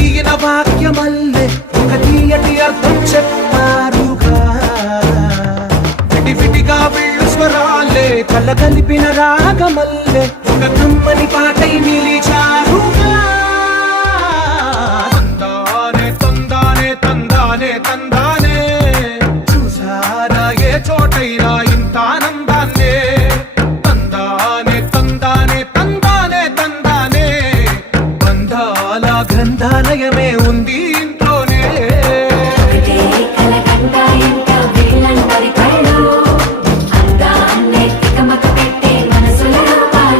విడదీగిన వాక్యమల్లే ఒక తీయటి అర్థం చెప్పారుగా. విడివిడిగా వీళ్ళు స్వరాలే కల కలిపిన రాగమల్లే ఒక కమ్మని పాటై నిలిచా.